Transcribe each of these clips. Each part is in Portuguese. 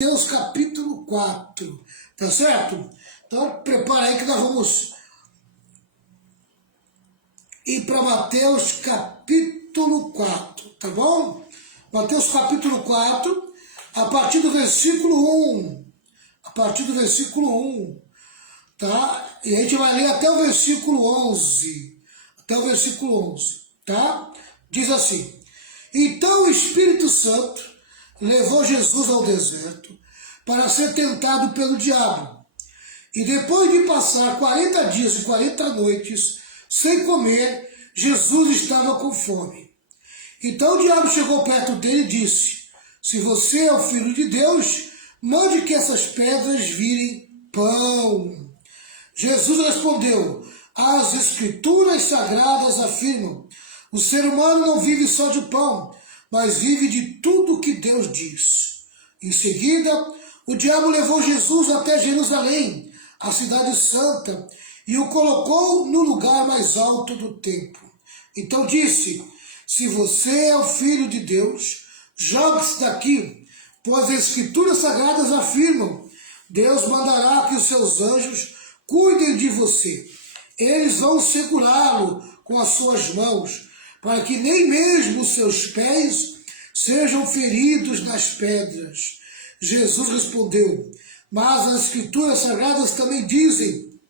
Mateus capítulo 4, tá certo? Então prepara aí que nós vamos ir para Mateus capítulo 4, tá bom? Mateus capítulo 4, a partir do versículo 1, tá? E a gente vai ler até o versículo 11, tá? Diz assim: então o Espírito Santo levou Jesus ao deserto para ser tentado pelo diabo. E depois de passar 40 dias e 40 noites sem comer, Jesus estava com fome. Então o diabo chegou perto dele e disse: se você é o Filho de Deus, mande que essas pedras virem pão. Jesus respondeu: as Escrituras Sagradas afirmam: o ser humano não vive só de pão, mas vive de tudo que Deus diz. Em seguida, o diabo levou Jesus até Jerusalém, a cidade santa, e o colocou no lugar mais alto do templo. Então disse: se você é o Filho de Deus, jogue-se daqui, pois as Escrituras Sagradas afirmam: Deus mandará que os seus anjos cuidem de você. Eles vão segurá-lo com as suas mãos, para que nem mesmo os seus pés sejam feridos nas pedras. Jesus respondeu: mas as Escrituras Sagradas também dizem: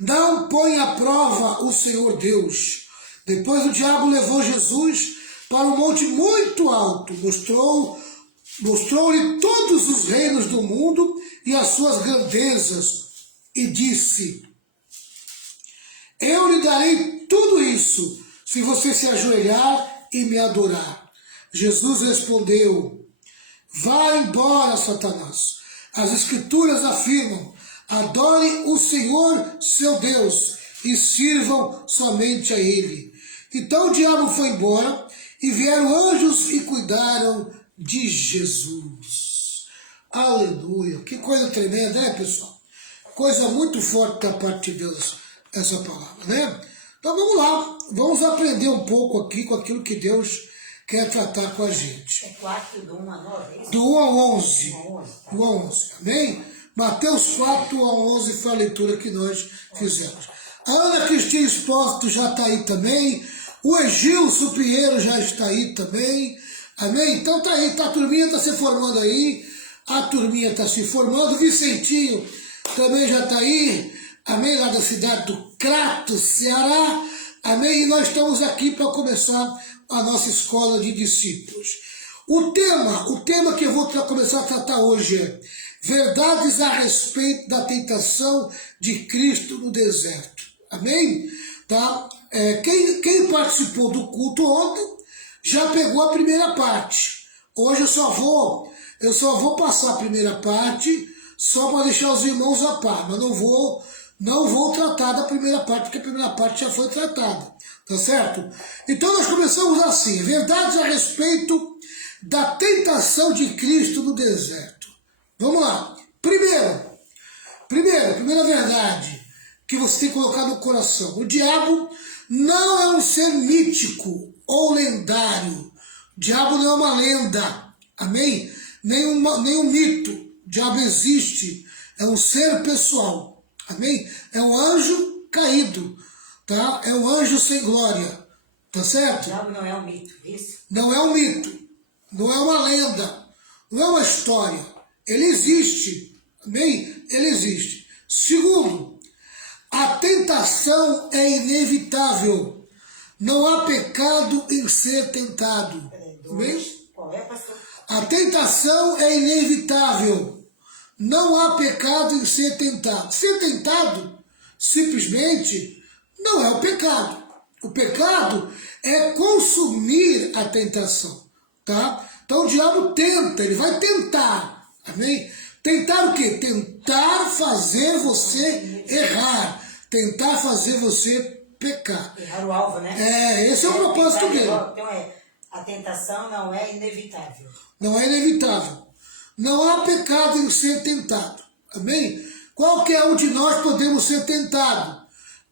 não põe à prova o Senhor Deus. Depois o diabo levou Jesus para um monte muito alto, mostrou-lhe todos os reinos do mundo e as suas grandezas, e disse: eu lhe darei tudo isso, se você se ajoelhar e me adorar. Jesus respondeu: vá embora, Satanás. As Escrituras afirmam: adore o Senhor, seu Deus, e sirvam somente a Ele. Então o diabo foi embora, e vieram anjos e cuidaram de Jesus. Aleluia! Que coisa tremenda, né, pessoal? Coisa muito forte da parte de Deus, essa palavra, né? Então vamos lá, vamos aprender um pouco aqui com aquilo que Deus quer tratar com a gente. É 4, do 1 a 9, é isso? Do 1 a 11. Tá. Do 1 a 11, amém? Mateus 4 a 11 foi a leitura que nós fizemos. A Ana Cristina Espósito já está aí também. O Egilson Pinheiro já está aí também. Amém? Então tá aí, a turminha está se formando aí. A turminha está se formando. O Vicentinho também já está aí. Amém? Lá da cidade do Crato, Ceará. Amém? E nós estamos aqui para começar a nossa escola de discípulos. O tema que eu vou começar a tratar hoje é verdades a respeito da tentação de Cristo no deserto. Amém? Tá? Quem participou do culto ontem já pegou a primeira parte. Hoje eu só vou passar a primeira parte só para deixar os irmãos a par, mas não vou tratar da primeira parte, porque a primeira parte já foi tratada. Tá certo? Então nós começamos assim: verdades a respeito da tentação de Cristo no deserto. Vamos lá. Primeira verdade que você tem que colocar no coração: o diabo não é um ser mítico ou lendário. O diabo não é uma lenda. Amém? Nem um mito. O diabo existe. É um ser pessoal. Amém? É um anjo caído. Tá? É um anjo sem glória. Tá certo? O diabo não é um mito, isso? Não é um mito. Não é uma lenda. Não é uma história. Ele existe. Amém? Ele existe. Segundo, a tentação é inevitável. Não há pecado em ser tentado. Amém? Qual é, pastor? A tentação é inevitável. Não há pecado em ser tentado. Ser tentado, simplesmente, não é o pecado. O pecado é consumir a tentação. Tá? Então o diabo tenta, ele vai tentar. Amém? Tentar o quê? Tentar fazer você errar. Tentar fazer você pecar. Errar o alvo, né? Esse é o propósito dele. Então a tentação não é inevitável. Não é inevitável. Não há pecado em ser tentado. Amém? Qualquer um de nós podemos ser tentado.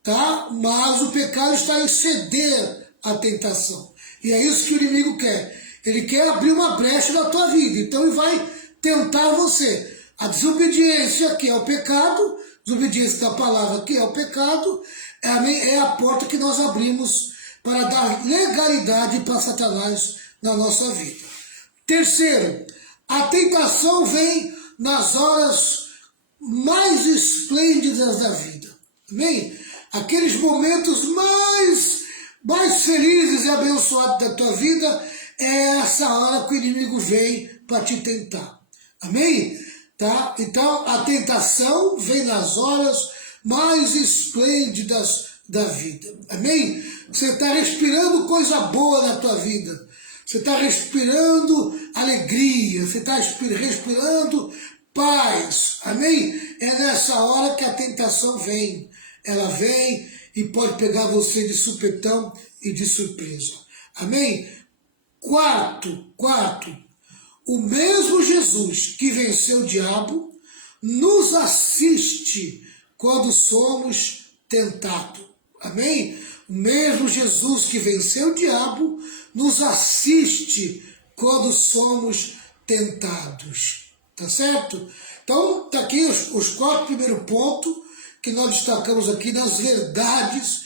Tá? Mas o pecado está em ceder à tentação. E é isso que o inimigo quer. Ele quer abrir uma brecha na tua vida. Então ele vai tentar você. A desobediência, que é o pecado, desobediência da palavra, que é o pecado, é a porta que nós abrimos para dar legalidade para Satanás na nossa vida. Terceiro, a tentação vem nas horas mais esplêndidas da vida. Amém? Aqueles momentos mais felizes e abençoados da tua vida, é essa hora que o inimigo vem para te tentar. Amém? Tá? Então, a tentação vem nas horas mais esplêndidas da vida. Amém? Você está respirando coisa boa na tua vida. Você está respirando alegria. Você está respirando paz. Amém? É nessa hora que a tentação vem. Ela vem e pode pegar você de supetão e de surpresa. Amém? Quarto, o mesmo Jesus que venceu o diabo nos assiste quando somos tentados. Amém? O mesmo Jesus que venceu o diabo nos assiste quando somos tentados. Tá certo? Então, tá aqui os 4 primeiros pontos que nós destacamos aqui nas verdades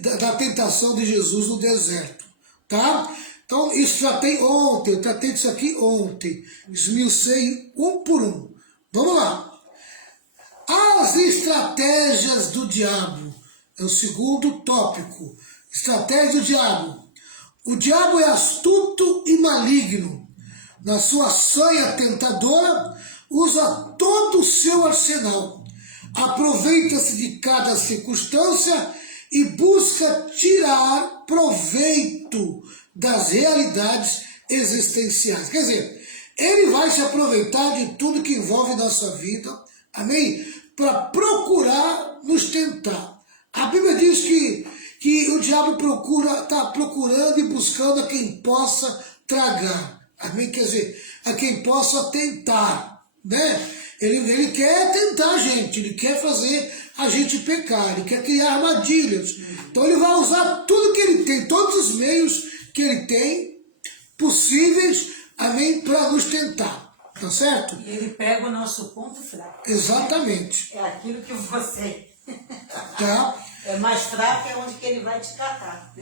da tentação de Jesus no deserto. Tá? Então, isso já tem ontem, eu tratei disso aqui ontem. Esmiucei um por um. Vamos lá. As estratégias do diabo. É o segundo tópico. Estratégia do diabo. O diabo é astuto e maligno. Na sua sanha tentadora, usa todo o seu arsenal. Aproveita-se de cada circunstância e busca tirar proveito das realidades existenciais. Quer dizer, ele vai se aproveitar de tudo que envolve nossa vida, amém? Para procurar nos tentar. A Bíblia diz que o diabo está procurando e buscando a quem possa tragar, amém? Quer dizer, a quem possa tentar, né? Ele quer tentar a gente, ele quer fazer a gente pecar, ele quer criar armadilhas. Então ele vai usar tudo que ele tem, todos os meios que ele tem possíveis, amém, para nos tentar, tá certo? E ele pega o nosso ponto fraco. Exatamente. É aquilo que você Tá? é mais fraco, é onde que ele vai te tratar.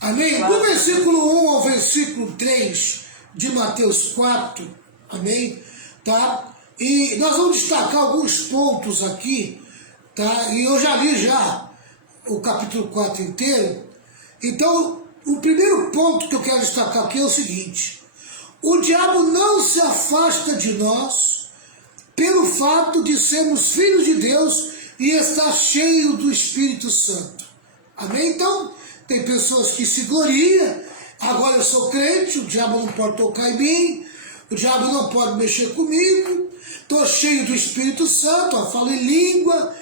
Amém? Claro. Do versículo 1 ao versículo 3 de Mateus 4, amém? Tá? E nós vamos destacar alguns pontos aqui, tá? E eu já li o capítulo 4 inteiro. Então, o primeiro ponto que eu quero destacar aqui é o seguinte: o diabo não se afasta de nós pelo fato de sermos filhos de Deus e estar cheio do Espírito Santo. Amém? Então, tem pessoas que se gloriam, agora eu sou crente, o diabo não pode tocar em mim, o diabo não pode mexer comigo, estou cheio do Espírito Santo, falo em língua,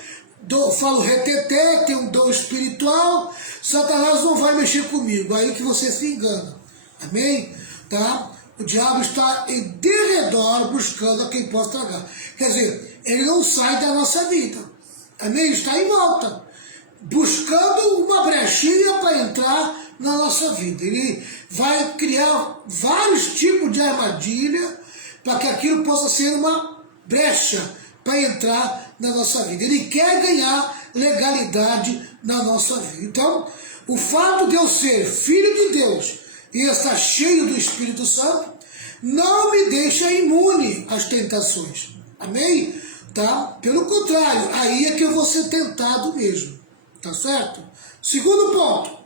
falo reteté, tenho um dom espiritual, Satanás não vai mexer comigo, aí que você se engana. Amém? Tá? O diabo está em derredor buscando a quem possa tragar. Quer dizer, ele não sai da nossa vida. Amém? Ele está em volta, buscando uma brechinha para entrar na nossa vida. Ele vai criar vários tipos de armadilha para que aquilo possa ser uma brecha para entrar na nossa vida. Ele quer ganhar legalidade na nossa vida. Então, o fato de eu ser filho de Deus e estar cheio do Espírito Santo não me deixa imune às tentações. Amém? Tá? Pelo contrário, aí é que eu vou ser tentado mesmo. Tá certo? Segundo ponto,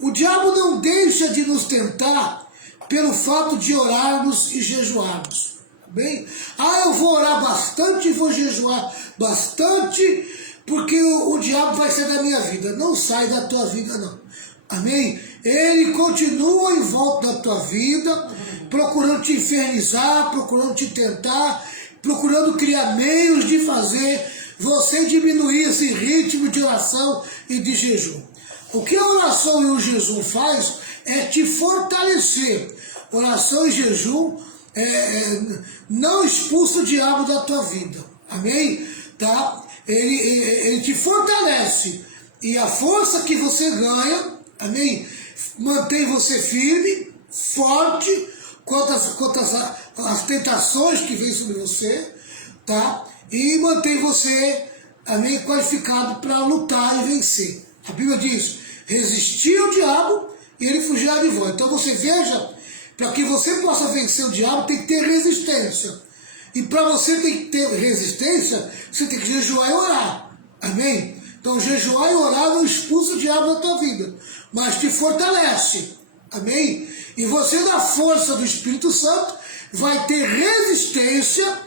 o diabo não deixa de nos tentar pelo fato de orarmos e jejuarmos. Bem? Eu vou orar bastante e vou jejuar bastante porque o diabo vai sair da minha vida. Não sai da tua vida, não. Amém? Ele continua em volta da tua vida, procurando te infernizar, procurando te tentar, procurando criar meios de fazer você diminuir esse ritmo de oração e de jejum. O que a oração e o jejum faz é te fortalecer. Oração e jejum não expulsa o diabo da tua vida. Amém? Tá? Ele te fortalece. E a força que você ganha, amém, mantém você firme, forte, as tentações que vêm sobre você, tá? E mantém você, amém, qualificado para lutar e vencer. A Bíblia diz, resistir ao diabo e ele fugirá de vós. Então você veja, para que você possa vencer o diabo, tem que ter resistência. E para você ter resistência, você tem que jejuar e orar. Amém? Então jejuar e orar não expulsa o diabo da tua vida, mas te fortalece. Amém? E você, na força do Espírito Santo, vai ter resistência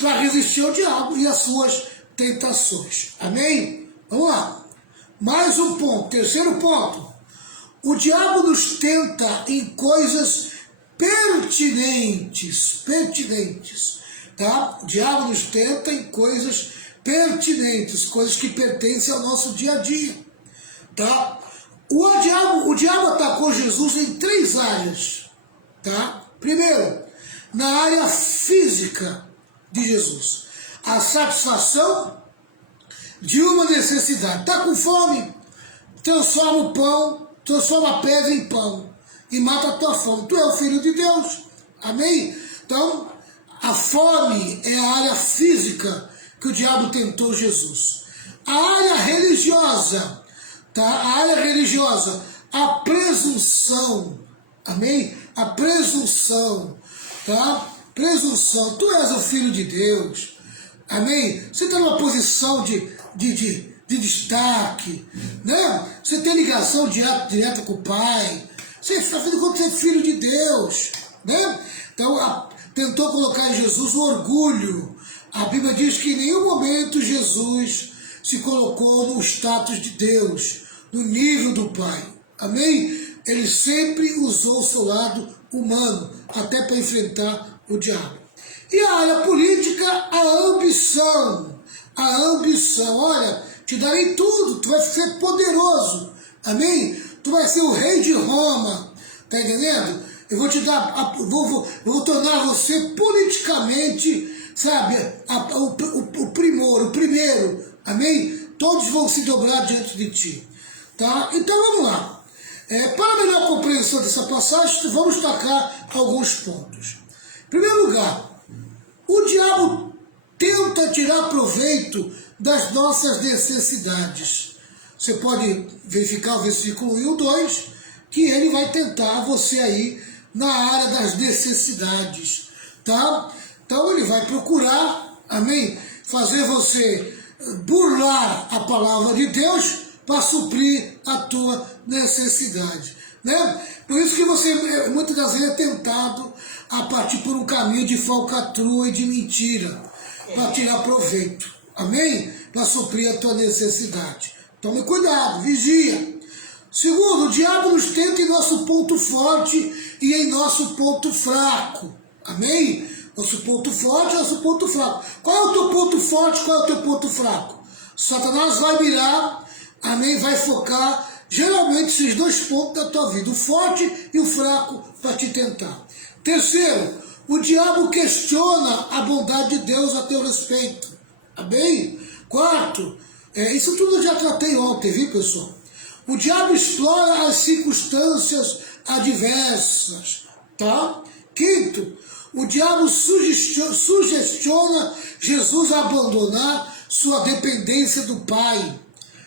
para resistir ao diabo e às suas tentações. Amém? Vamos lá. Mais um ponto. Terceiro ponto. O diabo nos tenta em coisas pertinentes. Tá? O diabo nos tenta em coisas pertinentes, coisas que pertencem ao nosso dia a dia. Tá? O diabo atacou Jesus em 3 áreas. Tá? Primeiro, na área física de Jesus. A satisfação de uma necessidade. Está com fome? Transforma o pão, transforma a pedra em pão e mata a tua fome. Tu é o Filho de Deus. Amém? Então, a fome é a área física que o diabo tentou Jesus. A área religiosa, tá? A área religiosa, a presunção. Amém? A presunção, tá? Presunção. Tu és o Filho de Deus. Amém? Você está numa posição de destaque, né? Você tem ligação direta com o Pai. Você está fazendo como ser filho de Deus, né? Então, tentou colocar em Jesus o orgulho. A Bíblia diz que em nenhum momento Jesus se colocou no status de Deus, no nível do Pai. Amém? Ele sempre usou o seu lado humano, até para enfrentar o diabo. E a área política, a ambição. A ambição, olha, te darei tudo, tu vai ser poderoso. Amém? Tu vai ser o rei de Roma. Tá entendendo? Eu vou te dar, vou tornar você politicamente, sabe, o primeiro. Amém? Todos vão se dobrar diante de ti. Tá? Então vamos lá. Para melhor compreensão dessa passagem, vamos destacar alguns pontos. Em primeiro lugar, o diabo tenta tirar proveito das nossas necessidades. Você pode verificar o versículo 1 e o 2, que ele vai tentar você aí na área das necessidades, tá? Então ele vai procurar, amém, fazer você burlar a palavra de Deus para suprir a tua necessidade, né? Por isso que você muitas das vezes é tentado a partir por um caminho de falcatrua e de mentira, para tirar proveito, amém? Para suprir a tua necessidade. Tome cuidado, vigia. Segundo, o diabo nos tenta em nosso ponto forte e em nosso ponto fraco, amém? Nosso ponto forte e nosso ponto fraco. Qual é o teu ponto forte, qual é o teu ponto fraco? Satanás vai mirar, amém? Vai focar geralmente esses 2 pontos da tua vida, o forte e o fraco, para te tentar. Terceiro, o diabo questiona a bondade de Deus a teu respeito. Amém? Quarto, isso tudo eu já tratei ontem, viu, pessoal? O diabo explora as circunstâncias adversas, tá? Quinto, o diabo sugestiona Jesus a abandonar sua dependência do Pai.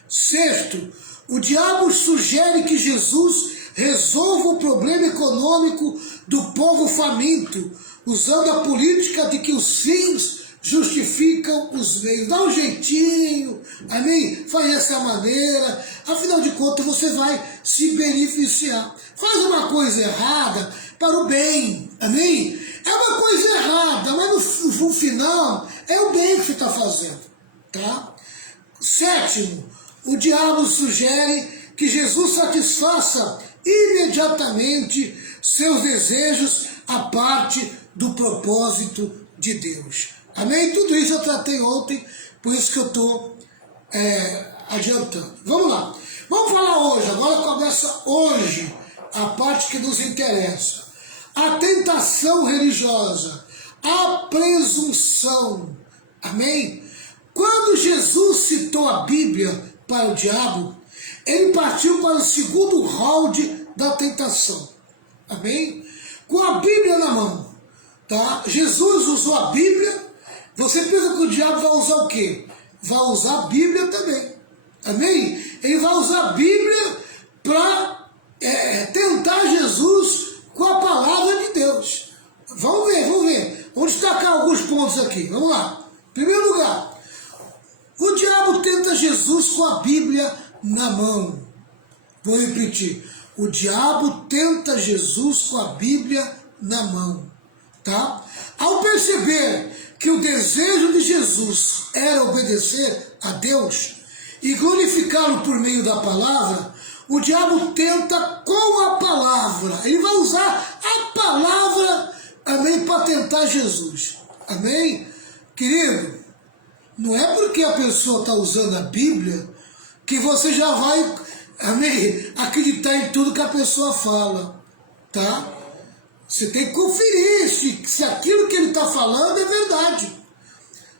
Sexto, o diabo sugere que Jesus resolva o problema econômico do povo faminto, usando a política de que os fins justificam os meios. Dá um jeitinho, amém? Faz dessa maneira, afinal de contas você vai se beneficiar. Faz uma coisa errada para o bem, amém? É uma coisa errada, mas no final é o bem que você está fazendo, tá? Sétimo, o diabo sugere que Jesus satisfaça imediatamente seus desejos a parte do propósito de Deus. Amém? Tudo isso eu tratei ontem, por isso que eu estou adiantando. Vamos lá. Vamos falar hoje, agora começa hoje a parte que nos interessa. A tentação religiosa, a presunção. Amém? Quando Jesus citou a Bíblia para o diabo, ele partiu para o segundo round da tentação. Amém? com a Bíblia na mão, tá? Jesus usou a Bíblia, você pensa que o diabo vai usar o quê? Vai usar a Bíblia também, amém? Ele vai usar a Bíblia para tentar Jesus com a palavra de Deus. Vamos ver. Vamos destacar alguns pontos aqui, vamos lá. Em primeiro lugar, o diabo tenta Jesus com a Bíblia na mão. Vou repetir. O diabo tenta Jesus com a Bíblia na mão. Tá? Ao perceber que o desejo de Jesus era obedecer a Deus e glorificá-lo por meio da palavra, o diabo tenta com a palavra. Ele vai usar a palavra, amém, para tentar Jesus. Amém? Querido, não é porque a pessoa está usando a Bíblia que você já vai, amém, acreditar em tudo que a pessoa fala, tá? Você tem que conferir se aquilo que ele está falando é verdade,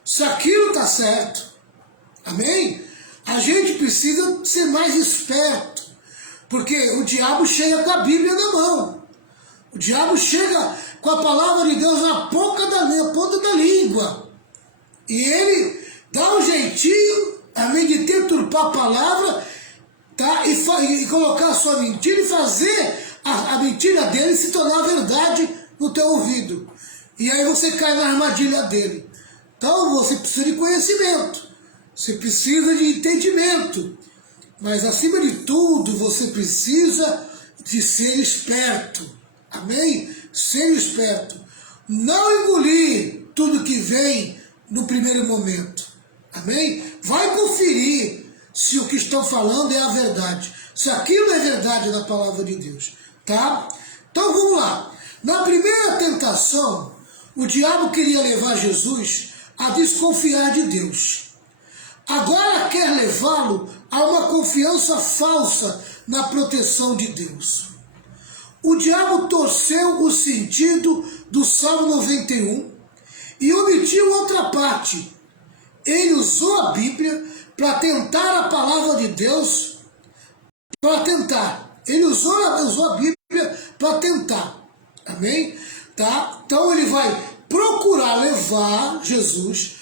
se aquilo está certo, amém? A gente precisa ser mais esperto, porque o diabo chega com a Bíblia na mão, o diabo chega com a palavra de Deus na ponta da língua, e ele dá um jeitinho, amém, de deturpar a palavra, tá? E colocar a sua mentira e fazer a mentira dele se tornar verdade no teu ouvido. E aí você cai na armadilha dele. Então você precisa de conhecimento, você precisa de entendimento, mas acima de tudo você precisa de ser esperto. Amém? Ser esperto. Não engolir tudo que vem no primeiro momento. Amém? Vai conferir se o que estão falando é a verdade, se aquilo é verdade na palavra de Deus, tá? Então vamos lá. Na primeira tentação, o diabo queria levar Jesus a desconfiar de Deus. Agora quer levá-lo a uma confiança falsa na proteção de Deus. O diabo torceu o sentido do Salmo 91 e omitiu outra parte. Ele usou a Bíblia para tentar a palavra de Deus, para tentar. Ele usou a Bíblia para tentar. Amém? Tá? Então ele vai procurar levar Jesus,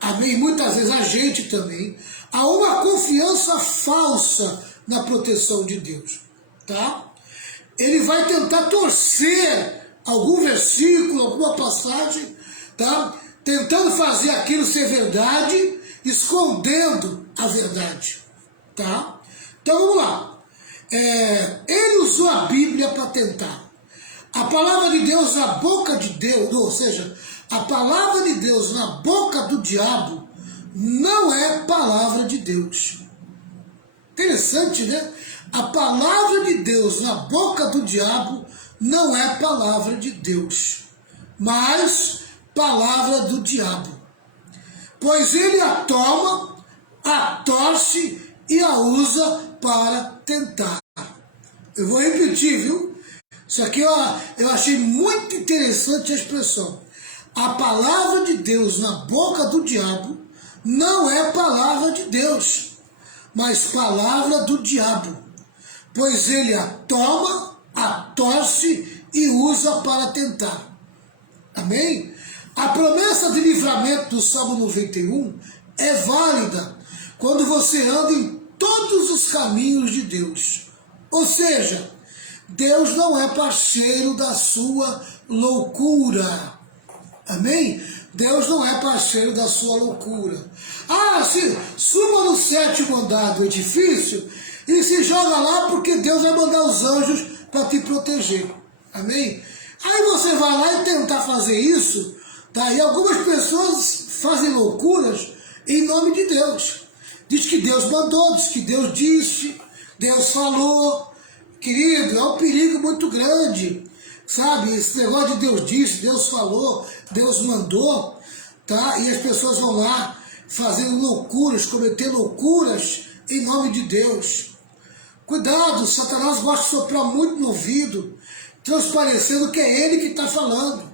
amém? Muitas vezes a gente também, a uma confiança falsa na proteção de Deus. Tá? Ele vai tentar torcer algum versículo, alguma passagem, tá? Tentando fazer aquilo ser verdade, escondendo a verdade, tá? Então vamos lá. Ele usou a Bíblia para tentar. A palavra de Deus na boca de Deus, ou seja, a palavra de Deus na boca do diabo não é palavra de Deus. Interessante, né? A palavra de Deus na boca do diabo não é palavra de Deus, mas palavra do diabo. Pois ele a toma, a torce e a usa para tentar. Eu vou repetir, viu? Isso aqui eu achei muito interessante a expressão. A palavra de Deus na boca do diabo não é palavra de Deus, mas palavra do diabo. Pois ele a toma, a torce e usa para tentar. Amém? A promessa de livramento do Salmo 91 é válida quando você anda em todos os caminhos de Deus. Ou seja, Deus não é parceiro da sua loucura. Amém? Deus não é parceiro da sua loucura. Se suba no sétimo andar do edifício e se joga lá porque Deus vai mandar os anjos para te proteger. Amém? Aí você vai lá e tentar fazer isso, tá? E algumas pessoas fazem loucuras em nome de Deus. Diz que Deus mandou, diz que Deus disse, Deus falou. Querido, é um perigo muito grande, sabe? Esse negócio de Deus disse, Deus falou, Deus mandou, tá? E as pessoas vão lá fazendo loucuras, cometendo loucuras em nome de Deus. Cuidado, Satanás gosta de soprar muito no ouvido, transparecendo que é ele que está falando,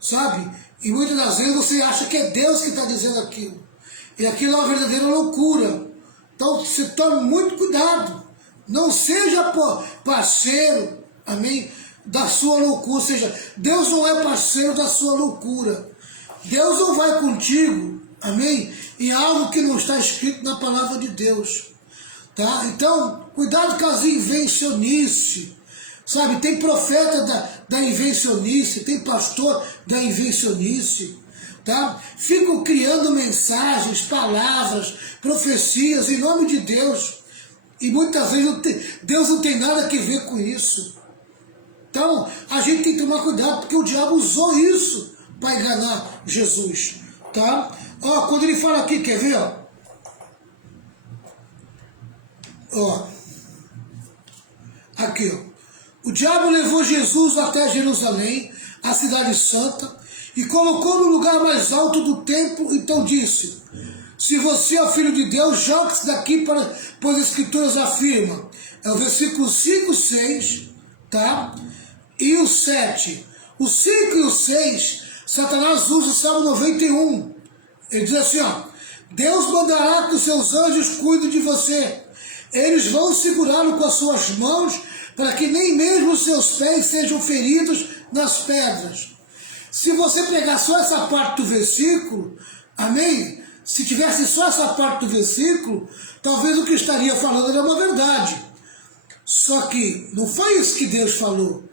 sabe? E muitas das vezes você acha que é Deus que está dizendo aquilo. E aquilo é uma verdadeira loucura. Então, se tome muito cuidado. Não seja parceiro, amém, da sua loucura, ou seja, Deus não é parceiro da sua loucura. Deus não vai contigo, amém, em algo que não está escrito na palavra de Deus, tá? Então, cuidado com as invencionices, sabe? Tem profeta da invencionice, tem pastor da invencionice, tá? Ficam criando mensagens, palavras, profecias em nome de Deus, e muitas vezes Deus não tem nada a ver com isso. Então, a gente tem que tomar cuidado, porque o diabo usou isso para enganar Jesus, tá? Ó, quando ele fala aqui, quer ver, ó? Ó, aqui, ó. O diabo levou Jesus até Jerusalém, a cidade santa, e colocou no lugar mais alto do templo, então disse: se você é o filho de Deus, jogue-se daqui, pois as escrituras afirmam. É o versículo 5 e 6, tá? E o 7. O 5 e o 6, Satanás usa o Salmo 91. Ele diz assim, ó: Deus mandará que os seus anjos cuidem de você. Eles vão segurá-lo com as suas mãos, para que nem mesmo os seus pés sejam feridos nas pedras. Se você pegar só essa parte do versículo, amém? Se tivesse só essa parte do versículo, talvez o que estaria falando era uma verdade. Só que não foi isso que Deus falou.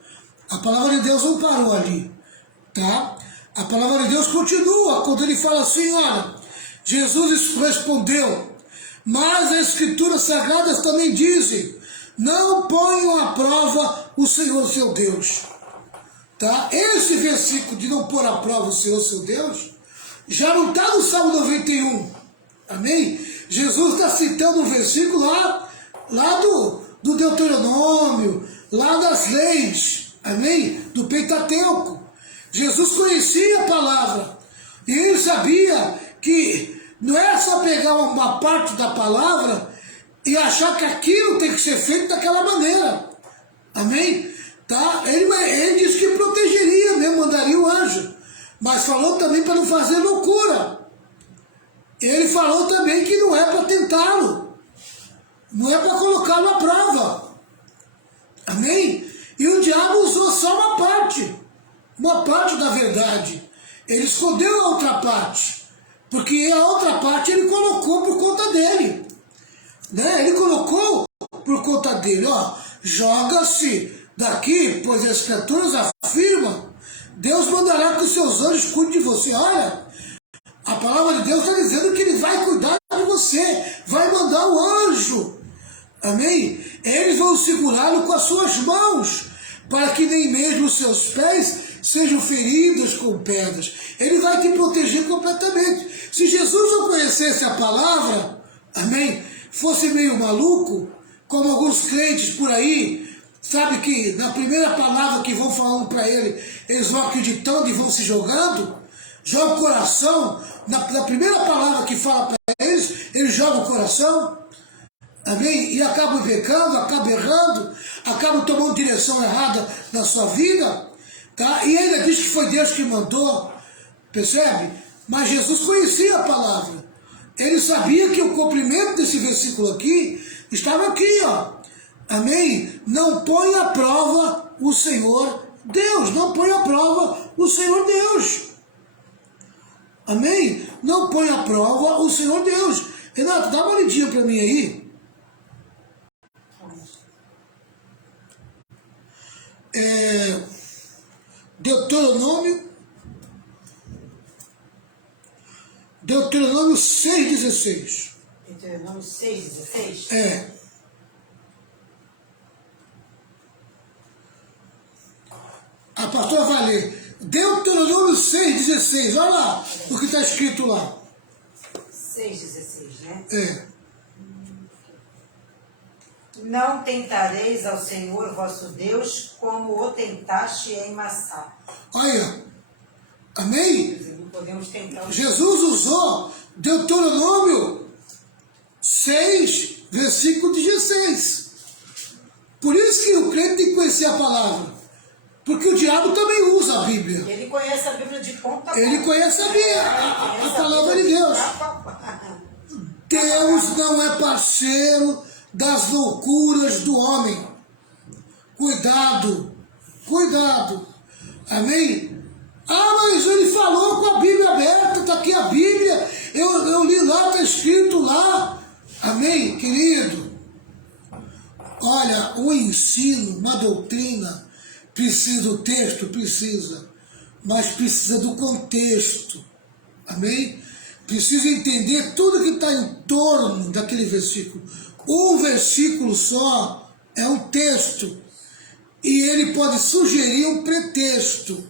A palavra de Deus não parou ali, tá? A palavra de Deus continua, quando ele fala assim, olha, Jesus respondeu: mas as escrituras sagradas também dizem, não ponham à prova o Senhor seu Deus. Tá? Esse versículo de não pôr à prova o Senhor seu Deus, já não está no Salmo 91, amém? Jesus está citando um versículo lá do Deuteronômio, lá das leis, amém? Do Pentateuco. Jesus conhecia a palavra, e ele sabia que não é só pegar uma parte da palavra e achar que aquilo tem que ser feito daquela maneira, amém? Tá? Ele disse que protegeria mesmo, mandaria o anjo, mas falou também para não fazer loucura. Ele falou também que não é para tentá-lo, não é para colocá-lo à prova, amém? E o diabo usou só uma parte da verdade. Ele escondeu a outra parte, porque a outra parte ele colocou por conta dele, né? Ele colocou por conta dele, ó, joga-se daqui, pois as escrituras afirmam, Deus mandará que os seus anjos cuidem de você. Olha, a palavra de Deus está dizendo que ele vai cuidar de você, vai mandar o anjo, amém? Eles vão segurá-lo com as suas mãos, para que nem mesmo os seus pés sejam feridos com pedras. Ele vai te proteger completamente. Se Jesus não conhecesse a palavra, amém, fosse meio maluco, como alguns crentes por aí, sabe que na primeira palavra que vão falando para ele, eles vão acreditando e vão se jogando, joga o coração, na primeira palavra que fala para eles jogam o coração, amém? E acabam pecando, acabam errando, acabam tomando direção errada na sua vida, tá? E ainda diz que foi Deus que mandou, percebe? Mas Jesus conhecia a palavra, ele sabia que o cumprimento desse versículo aqui estava aqui, ó, amém? Não põe à prova o Senhor Deus, não põe à prova o Senhor Deus, amém? Não põe à prova o Senhor Deus. Renato, dá uma olhadinha para mim aí. Deuteronômio 6,16. Deuteronômio 6,16? É. A pastora vai ler. Deuteronômio 6,16. Olha lá o que está escrito lá. 6,16, né? É. Não tentareis ao Senhor vosso Deus como o tentaste em Massá. Olha. Amém? Não podemos tentar o Jesus usou Deuteronômio 6, versículo 16. Por isso que o crente tem que conhecer a palavra. Porque o diabo também usa a Bíblia. Ele conhece a Bíblia de ponta a ponta. Ele conhece a Bíblia, a palavra de Deus. Deus não é parceiro das loucuras do homem. Cuidado, Cuidado. Amém? Ah, mas ele falou com a Bíblia aberta, está aqui a Bíblia, eu li lá, está escrito lá. Amém, querido? Olha, o ensino, uma doutrina, precisa do texto, precisa, mas precisa do contexto. Amém? Precisa entender tudo que está em torno daquele versículo. Um versículo só é um texto, e ele pode sugerir um pretexto.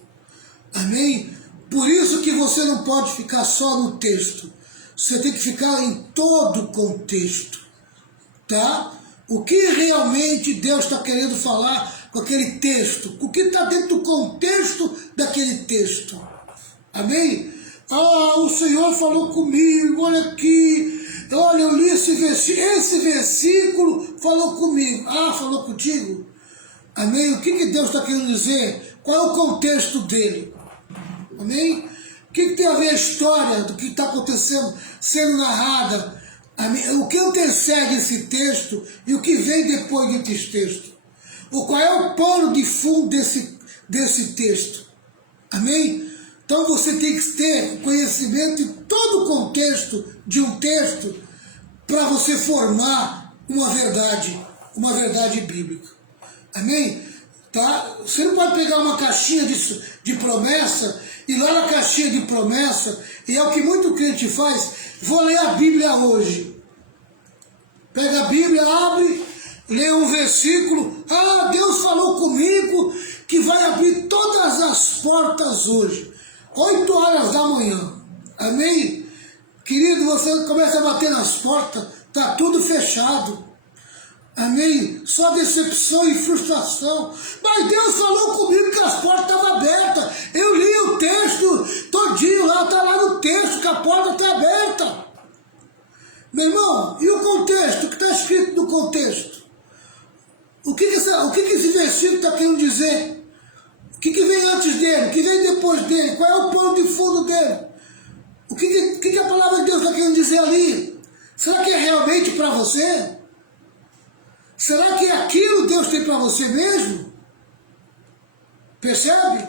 Amém? Por isso que você não pode ficar só no texto. Você tem que ficar em todo o contexto. Tá? O que realmente Deus está querendo falar com aquele texto? O que está dentro do contexto daquele texto? Amém? Ah, o Senhor falou comigo, olha aqui. Olha, eu li esse versículo falou comigo. Ah, falou contigo? Amém? O que Deus está querendo dizer? Qual é o contexto dele? Amém? O que tem a ver a história do que está acontecendo, sendo narrada? Amém? O que antecede esse texto e o que vem depois desse texto? Qual é o pano de fundo desse texto? Amém? Então você tem que ter conhecimento de todo o contexto de um texto para você formar uma verdade bíblica. Amém? Tá? Você não pode pegar uma caixinha de promessa e lá na caixinha de promessa, e é o que muito crente faz, vou ler a Bíblia hoje. Pega a Bíblia, abre, lê um versículo, ah, Deus falou comigo que vai abrir todas as portas hoje, 8 horas da manhã. Amém? Querido, você começa a bater nas portas, está tudo fechado. Amém? Só decepção e frustração. Mas Deus falou comigo que as portas estavam abertas. Eu li o texto todinho lá, está lá no texto que a porta está aberta. Meu irmão, e o contexto? O que está escrito no contexto? O que esse versículo está querendo dizer? O que vem antes dele? O que vem depois dele? Qual é o pano de fundo dele? O que a palavra de Deus está querendo dizer ali? Será que é realmente para você? Será que aquilo Deus tem para você mesmo? Percebe?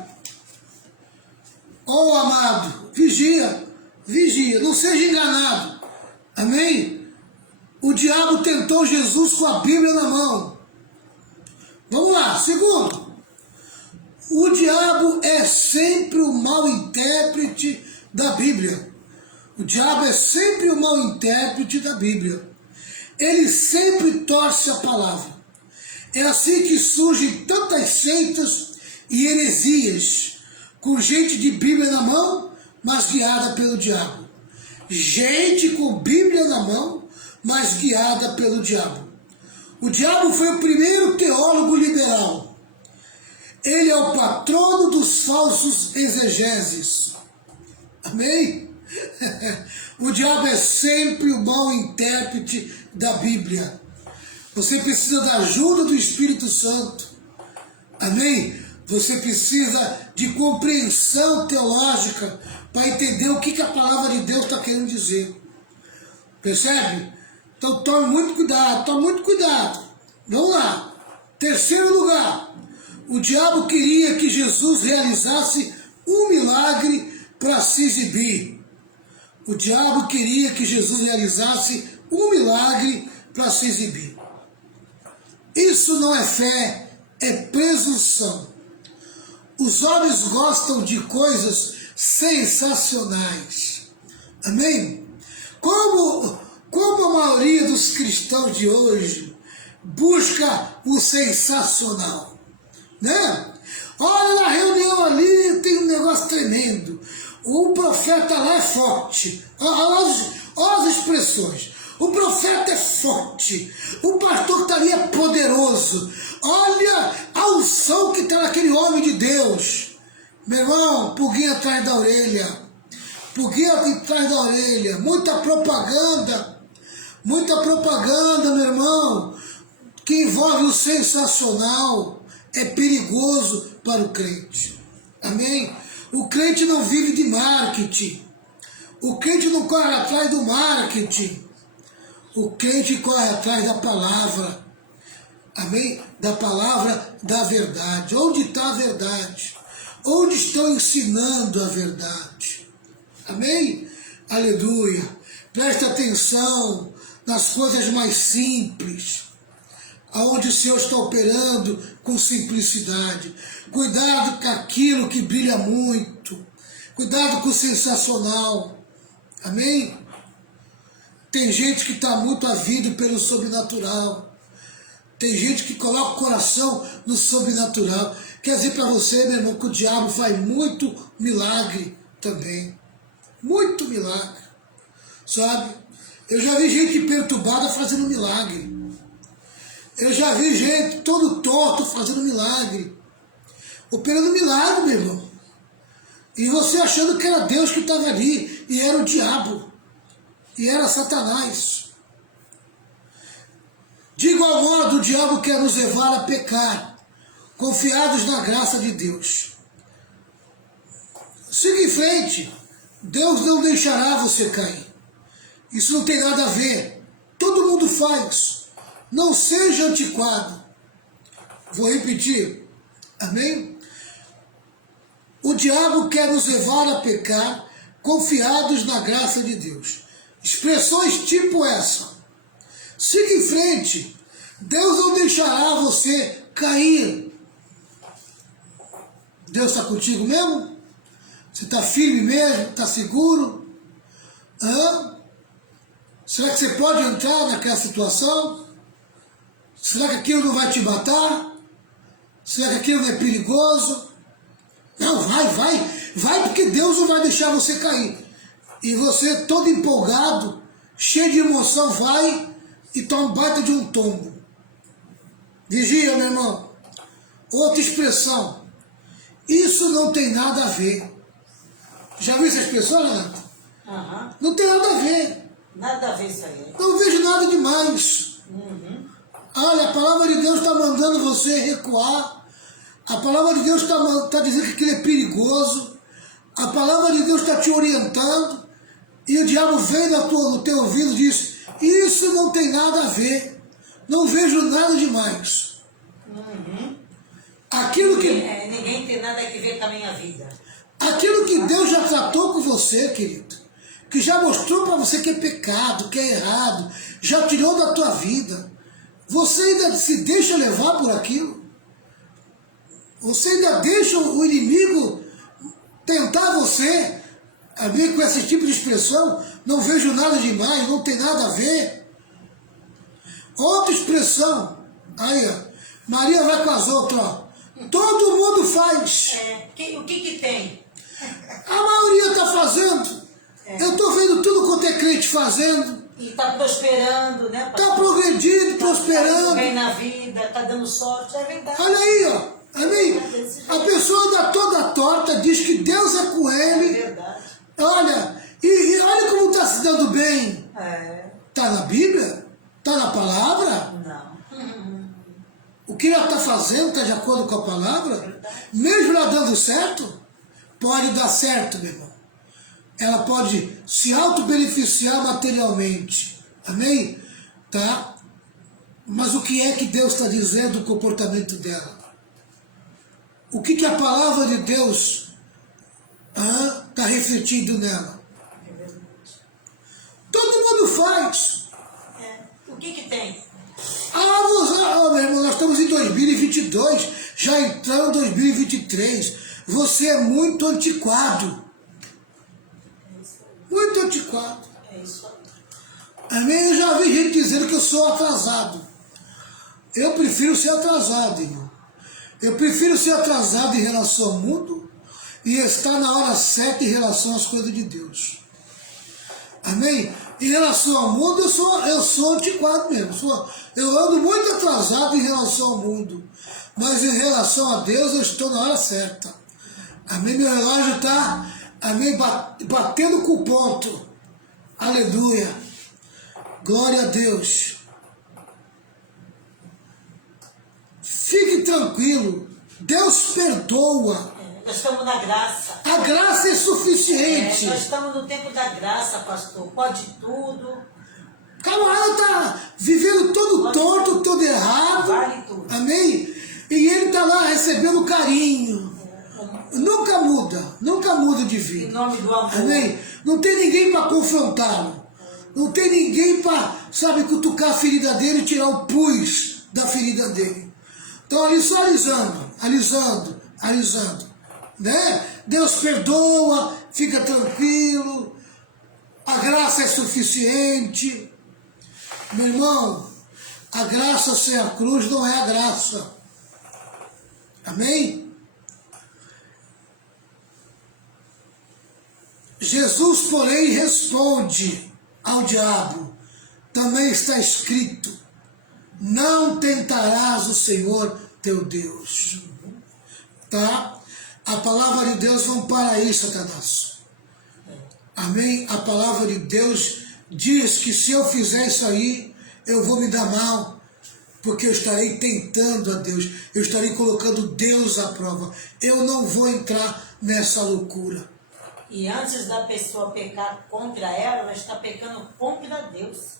Oh, amado, vigia, não seja enganado. Amém? O diabo tentou Jesus com a Bíblia na mão. Vamos lá, segundo. O diabo é sempre o mau intérprete da Bíblia. O diabo é sempre o mau intérprete da Bíblia. Ele sempre torce a palavra. É assim que surgem tantas seitas e heresias, com gente de Bíblia na mão, mas guiada pelo diabo. Gente com Bíblia na mão, mas guiada pelo diabo. O diabo foi o primeiro teólogo liberal. Ele é o patrono dos falsos exegeses. Amém? O diabo é sempre o mau intérprete da Bíblia. Você precisa da ajuda do Espírito Santo. Amém? Você precisa de compreensão teológica para entender o que a palavra de Deus está querendo dizer. Percebe? Então tome muito cuidado. Vamos lá. Terceiro lugar. O diabo queria que Jesus realizasse um milagre para se exibir. O diabo queria que Jesus realizasse um milagre para se exibir. Isso não é fé, é presunção. Os homens gostam de coisas sensacionais. Amém? Como a maioria dos cristãos de hoje busca o sensacional, né? Olha, na reunião ali tem um negócio tremendo. O profeta lá é forte. Olha as expressões. O profeta é forte. O pastor que está ali é poderoso. Olha a unção que está naquele homem de Deus. Meu irmão, pulguinha atrás da orelha. Pulguinha atrás da orelha. Muita propaganda, meu irmão, que envolve o sensacional. É perigoso para o crente. Amém? O crente não vive de marketing. O crente não corre atrás do marketing. O crente corre atrás da palavra. amém, da palavra da verdade. Onde está a verdade? Onde estão ensinando a verdade? Amém? Aleluia. Presta atenção nas coisas mais simples, aonde o Senhor está operando com simplicidade. Cuidado com aquilo que brilha muito. Cuidado com o sensacional. Amém? Tem gente que está muito havido pelo sobrenatural. Tem gente que coloca o coração no sobrenatural. Quer dizer para você, meu irmão, que o diabo faz muito milagre também. Muito milagre. Sabe? Eu já vi gente perturbada fazendo milagre. Eu já vi gente todo torto fazendo milagre. Operando milagre, meu irmão. E você achando que era Deus que estava ali. E era o diabo. E era Satanás. De igual modo, o diabo quer nos levar a pecar, confiados na graça de Deus. Siga em frente. Deus não deixará você cair. Isso não tem nada a ver. Todo mundo faz. Não seja antiquado. Vou repetir. Amém? O diabo quer nos levar a pecar, confiados na graça de Deus. Expressões tipo essa. Siga em frente. Deus não deixará você cair. Deus está contigo mesmo? Você está firme mesmo? Está seguro? Será que você pode entrar naquela situação? Será que aquilo não vai te matar? Será que aquilo não é perigoso? Não, vai porque Deus não vai deixar você cair. E você todo empolgado, cheio de emoção, vai e toma um baita de um tombo. Vigia, meu irmão. Outra expressão. Isso não tem nada a ver. Já viu essa expressão, Renata? Não tem nada a ver. Nada a ver isso aí. Não vejo nada demais. Olha, a palavra de Deus está mandando você recuar. A palavra de Deus está dizendo que aquilo é perigoso. A palavra de Deus está te orientando. E o diabo vem no teu ouvido e diz: isso não tem nada a ver. Não vejo nada demais. Aquilo que... ninguém tem nada a ver com a minha vida. Aquilo que Deus já tratou com você, querido. Que já mostrou para você que é pecado, que é errado. Já tirou da tua vida. Você ainda se deixa levar por aquilo? Você ainda deixa o inimigo tentar você? A mim, com esse tipo de expressão, não vejo nada demais, não tem nada a ver. Outra expressão, aí ó, Maria vai com as outras, ó. Todo mundo faz. O que tem? A maioria está fazendo. Eu estou vendo tudo quanto é crente fazendo. E está prosperando, né? Está progredindo, prosperando. Tá bem na vida, está dando sorte, é verdade. Olha aí, ó. Amém? A pessoa anda toda torta, diz que Deus é com ele. É verdade. Olha, e olha como está se dando bem. Está na Bíblia? Está na palavra? Não. O que ela está fazendo está de acordo com a palavra? Mesmo ela dando certo? Pode dar certo, meu irmão. Ela pode se auto-beneficiar materialmente. Amém? Tá? Mas o que é que Deus está dizendo do comportamento dela? O que a palavra de Deus está refletindo nela? Todo mundo faz. O que tem? Meu irmão, nós estamos em 2022, já entramos em 2023. Você é muito antiquado. Muito antiquado. É isso aí. Amém? Eu já vi gente dizendo que eu sou atrasado. Eu prefiro ser atrasado, irmão. Eu prefiro ser atrasado em relação ao mundo e estar na hora certa em relação às coisas de Deus. Amém? Em relação ao mundo, eu sou antiquado mesmo. Eu ando muito atrasado em relação ao mundo. Mas em relação a Deus, eu estou na hora certa. Amém? Meu relógio está, amém, batendo com o ponto. Aleluia. Glória a Deus. Fique tranquilo. Deus perdoa. Nós estamos na graça. A graça é suficiente. Nós estamos no tempo da graça, pastor. Pode tudo. O camarada está vivendo todo torto, todo errado. Vale tudo. Amém? E ele está lá recebendo carinho. Nunca muda de Em vida. nome do amor. Amém? Não tem ninguém para confrontá-lo. Não tem ninguém para, sabe, cutucar a ferida dele e tirar o pus da ferida dele. Então ali só alisando, né? Deus perdoa, fica tranquilo, a graça é suficiente. Meu irmão, a graça sem a cruz não é a graça. Amém? Jesus, porém, responde ao diabo, também está escrito, não tentarás o Senhor teu Deus. Tá? A palavra de Deus não para aí, Satanás. Amém? A palavra de Deus diz que se eu fizer isso aí, eu vou me dar mal, porque eu estarei tentando a Deus, eu estarei colocando Deus à prova. Eu não vou entrar nessa loucura. E antes da pessoa pecar contra ela está pecando contra Deus.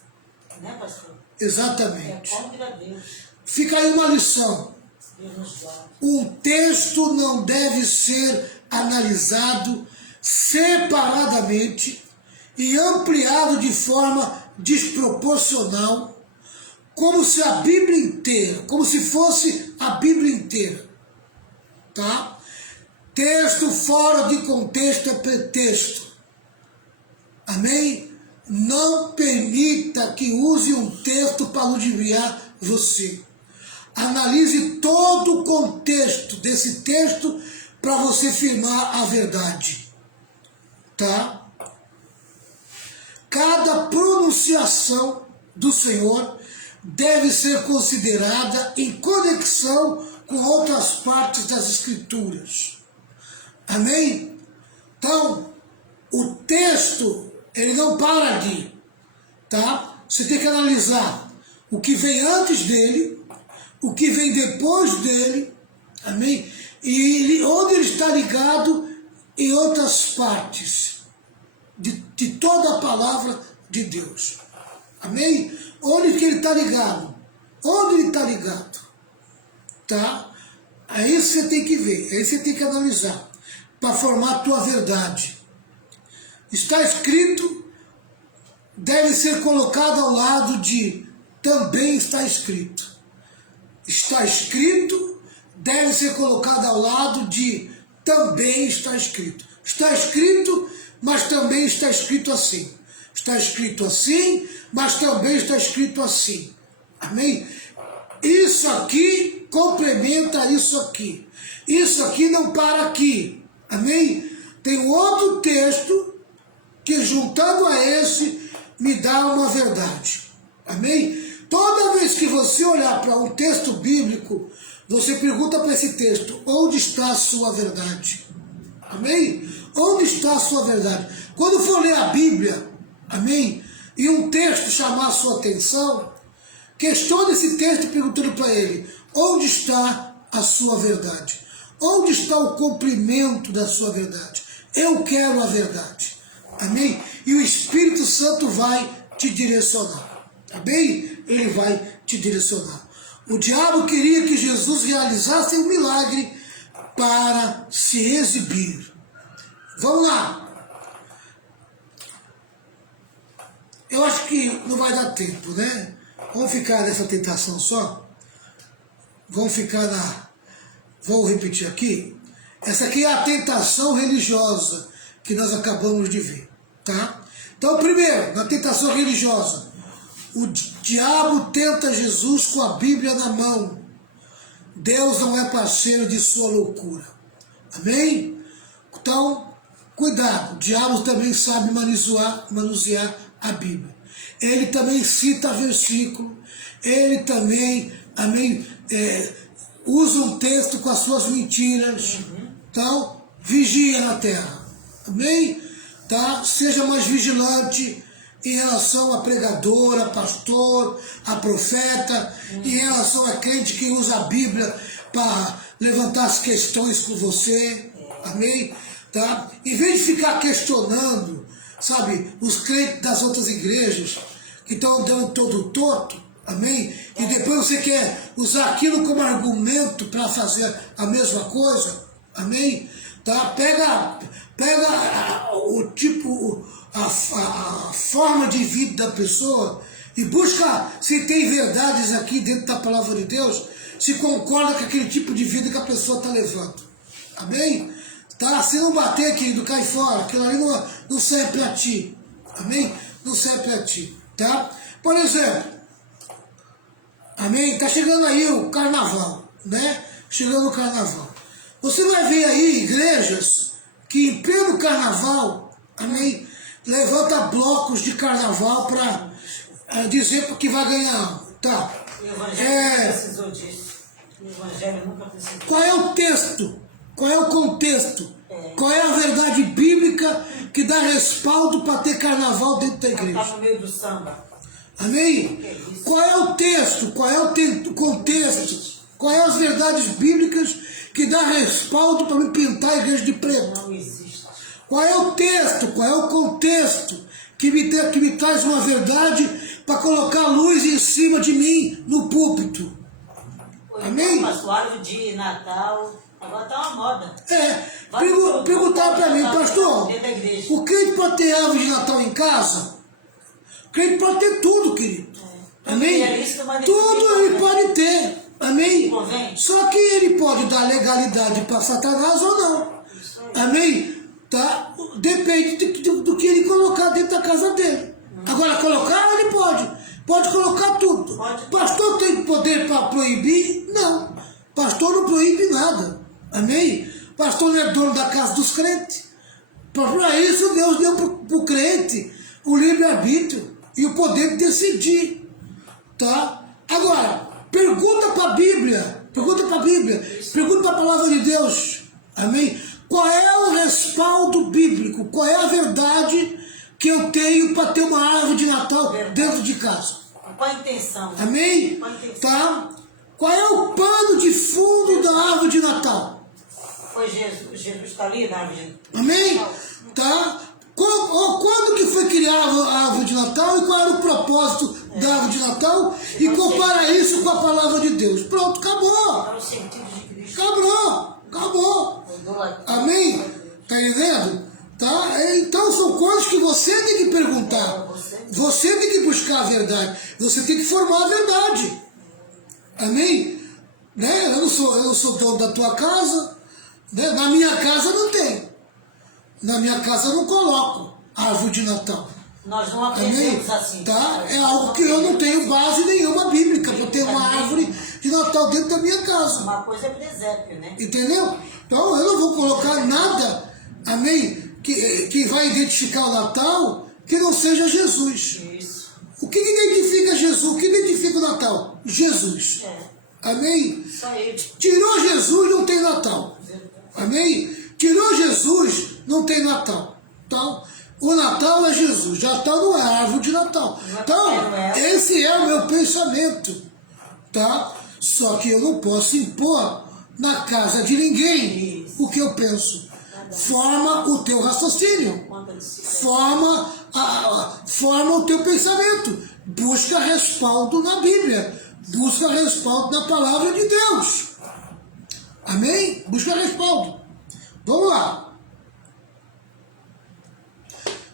Né, pastor? Exatamente. É contra Deus. Fica aí uma lição. Deus nos guarde. Um texto não deve ser analisado separadamente e ampliado de forma desproporcional, como se a Bíblia inteira, como se fosse a Bíblia inteira. Tá? Texto fora de contexto é pretexto. Amém? Não permita que use um texto para ludibriar você. Analise todo o contexto desse texto para você firmar a verdade. Tá? Cada pronunciação do Senhor deve ser considerada em conexão com outras partes das Escrituras. Amém? Então, o texto, ele não para ali, tá? Você tem que analisar o que vem antes dele, o que vem depois dele, amém? E onde ele está ligado em outras partes de toda a palavra de Deus. Amém? Onde que ele está ligado? Onde ele está ligado? Tá? Aí você tem que ver, aí você tem que analisar, para formar a tua verdade. Está escrito, deve ser colocado ao lado de também está escrito. Está escrito, deve ser colocado ao lado de também está escrito. Está escrito, mas também está escrito assim. Está escrito assim, mas também está escrito assim. Amém? Isso aqui complementa isso aqui. Isso aqui não para aqui. Amém? Tem um outro texto que, juntando a esse, me dá uma verdade. Amém? Toda vez que você olhar para um texto bíblico, você pergunta para esse texto, onde está a sua verdade? Amém? Onde está a sua verdade? Quando for ler a Bíblia, amém? E um texto chamar a sua atenção, questione esse texto perguntando para ele, onde está a sua verdade? Onde está o cumprimento da sua verdade? Eu quero a verdade. Amém? E o Espírito Santo vai te direcionar. Amém? Ele vai te direcionar. O diabo queria que Jesus realizasse um milagre para se exibir. Vamos lá. Eu acho que não vai dar tempo, né? Vamos ficar nessa tentação só? Vamos ficar na... Vou repetir aqui. Essa aqui é a tentação religiosa que nós acabamos de ver, tá? Então, primeiro, na tentação religiosa, o diabo tenta Jesus com a Bíblia na mão. Deus não é parceiro de sua loucura. Amém? Então, cuidado. O diabo também sabe manusear a Bíblia. Ele também cita versículo. Ele também, amém, usa um texto com as suas mentiras. Então, vigia na terra. Amém? Tá? Seja mais vigilante em relação a pregador, a pastor, a profeta, em relação a crente que usa a Bíblia para levantar as questões com você. Amém? Tá? Em vez de ficar questionando, sabe, os crentes das outras igrejas, que estão andando todo torto, amém? E depois você quer usar aquilo como argumento para fazer a mesma coisa, amém? Tá? Pega o tipo, a forma de vida da pessoa e busca se tem verdades aqui dentro da palavra de Deus, se concorda com aquele tipo de vida que a pessoa está levando, amém? Tá? Se não bater, querido, cai fora, aquilo ali não serve para ti, amém? Não serve para ti, tá? Por exemplo, amém? Tá chegando aí o carnaval, né? Chegando o carnaval. Você vai ver aí igrejas que em pleno carnaval, amém? Levanta blocos de carnaval para dizer que vai ganhar, tá? O Evangelho nunca precisou disso. O Evangelho nunca precisou. Qual é o texto? Qual é o contexto? Qual é a verdade bíblica que dá respaldo para ter carnaval dentro da igreja? Está no meio do samba. Amém? Qual é o texto? Qual é o contexto? Qual é as verdades bíblicas que dá respaldo para me pintar a igreja de preto? Não existe. Qual é o texto? Qual é o contexto que me traz uma verdade para colocar luz em cima de mim no púlpito? Amém? Pastor, árvore de Natal, agora está uma moda. Perguntar para mim, pastor, o crente pode ter árvore de Natal em casa? O crente pode ter tudo, querido. Amém? Tudo ele pode ter. Amém? Só que ele pode dar legalidade para Satanás ou não. Amém? Tá? Depende do que ele colocar dentro da casa dele. Agora, colocar ele pode. Pode colocar tudo. Pastor tem poder para proibir? Não. Pastor não proíbe nada. Amém? Pastor não é dono da casa dos crentes. Para isso Deus deu para o crente o livre-arbítrio e o poder de decidir. Tá? Agora, pergunta para a Bíblia. Pergunta para a Bíblia. Pergunta para a palavra de Deus. Amém? Qual é o respaldo bíblico? Qual é a verdade que eu tenho para ter uma árvore de Natal dentro de casa? Qual a intenção? Amém? Qual a intenção? Tá? Qual é o pano de fundo da árvore de Natal? Foi Jesus. Jesus está ali na árvore de Natal. Amém? Tá? Quando que foi criada a árvore de Natal e qual era o propósito da árvore de Natal? E compara isso com a palavra de Deus. Pronto, acabou. Para o sentido de Cristo. Acabou. Amém? Tá entendendo? Tá? Então são coisas que você tem que perguntar. Você tem que buscar a verdade. Você tem que formar a verdade. Amém? Né? Eu não sou dono da tua casa. Né? Na minha casa não tem. Na minha casa eu não coloco árvore de Natal. Nós não aprendemos assim. Tá? É algo que eu não tenho base nenhuma bíblica para ter uma árvore de Natal dentro da minha casa. Uma coisa é presépio, né? Entendeu? Então eu não vou colocar nada, amém, que vai identificar o Natal que não seja Jesus. Isso. O que identifica Jesus? O que identifica o Natal? Jesus. Amém? Só ele. Tirou Jesus, não tem Natal. Amém? Tirou Jesus, não tem Natal. Então, o Natal é Jesus. Natal não é árvore de Natal. Então, esse é o meu pensamento. Tá? Só que eu não posso impor na casa de ninguém o que eu penso. Forma o teu raciocínio. Forma o teu pensamento. Busca respaldo na Bíblia. Busca respaldo na palavra de Deus. Amém? Busca respaldo. Vamos lá.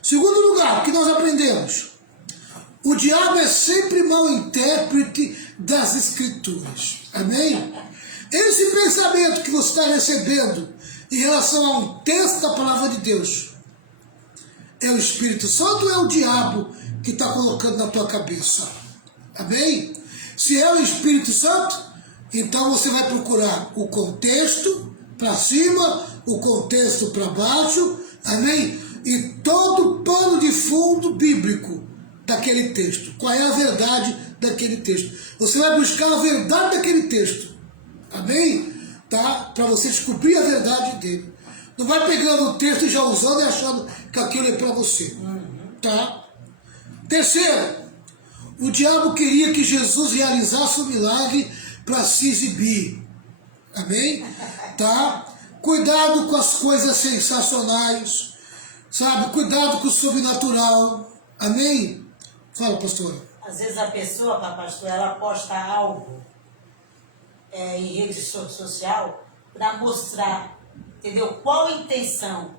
Segundo lugar, o que nós aprendemos? O diabo é sempre mau intérprete das Escrituras. Amém? Esse pensamento que você está recebendo em relação a um texto da palavra de Deus é o Espírito Santo ou é o diabo que está colocando na tua cabeça? Amém? Se é o Espírito Santo, então você vai procurar o contexto para cima, o contexto para baixo, amém? E todo o pano de fundo bíblico daquele texto. Qual é a verdade daquele texto? Você vai buscar a verdade daquele texto. Amém? Tá? Para você descobrir a verdade dele. Não vai pegando o texto e já usando e achando que aquilo é para você. Tá? Terceiro, o diabo queria que Jesus realizasse um milagre para se exibir. Amém? Tá? Cuidado com as coisas sensacionais. Sabe? Cuidado com o sobrenatural. Amém? Fala, pastora. Às vezes a pessoa, pastor, ela posta algo em rede social para mostrar, entendeu? Qual a intenção,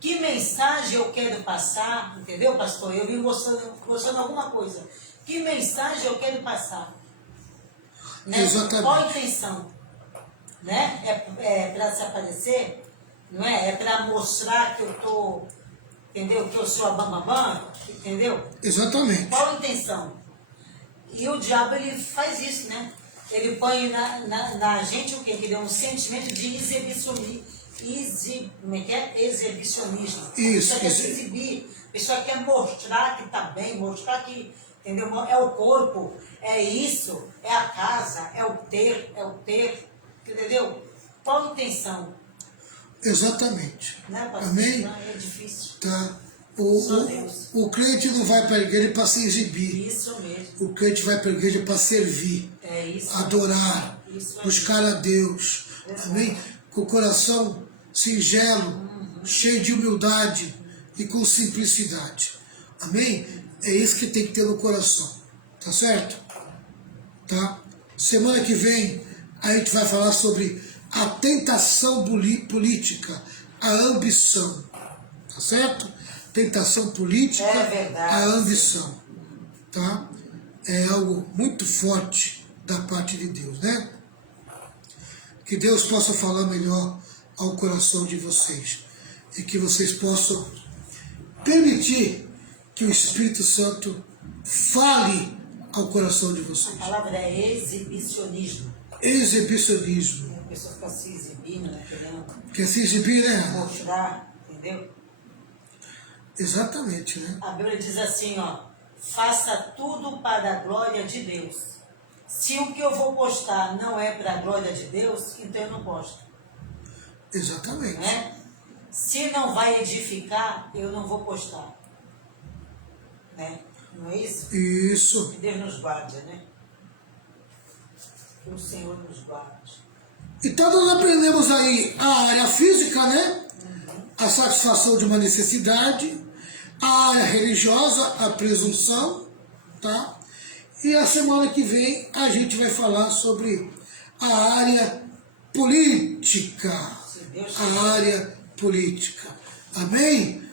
que mensagem eu quero passar, entendeu, pastor? Eu vim mostrando alguma coisa. Que mensagem eu quero passar? Né? Exatamente. Qual a intenção? Né? É para se aparecer? Não é? É para mostrar que eu tô, entendeu? Que eu sou a bambambam, entendeu? Exatamente. Qual a intenção? E o diabo, ele faz isso, né? Ele põe na gente o quê? Que deu um sentimento de exibicionismo. Como é que é? Exibicionismo. Isso. A pessoa quer se exibir, a pessoa quer mostrar que está bem, mostrar que, entendeu? É o corpo, é isso, é a casa, é o ter, entendeu? Qual a intenção? Exatamente. Né, pastor? Amém? Não, é difícil. Tá. Só Deus. O crente não vai para a igreja para se exibir. Isso mesmo. O crente vai para a igreja para servir, É isso. adorar, Isso aí. buscar a Deus. Amém? Com o coração singelo, cheio de humildade e com simplicidade. Amém? É isso que tem que ter no coração. Tá certo? Tá? Semana que vem a gente vai falar sobre a tentação política, a ambição. Tá certo? Tentação política, É verdade. a ambição. Tá? É algo muito forte da parte de Deus, né? Que Deus possa falar melhor ao coração de vocês. E que vocês possam permitir que o Espírito Santo fale ao coração de vocês. A palavra é exibicionismo. Exibicionismo. A pessoa fica se exibindo, né? Querendo Quer se exibir, né? mostrar, entendeu? Exatamente, né? A Bíblia diz assim, ó, faça tudo para a glória de Deus. Se o que eu vou postar não é para a glória de Deus, então eu não posto. Exatamente. Né? Se não vai edificar, eu não vou postar. Né? Não é isso? Isso. Que Deus nos guarde, né? Que o Senhor nos guarde. Então nós aprendemos aí a área física, né? A satisfação de uma necessidade, a área religiosa, a presunção, tá? E a semana que vem a gente vai falar sobre a área política. A área política. Amém?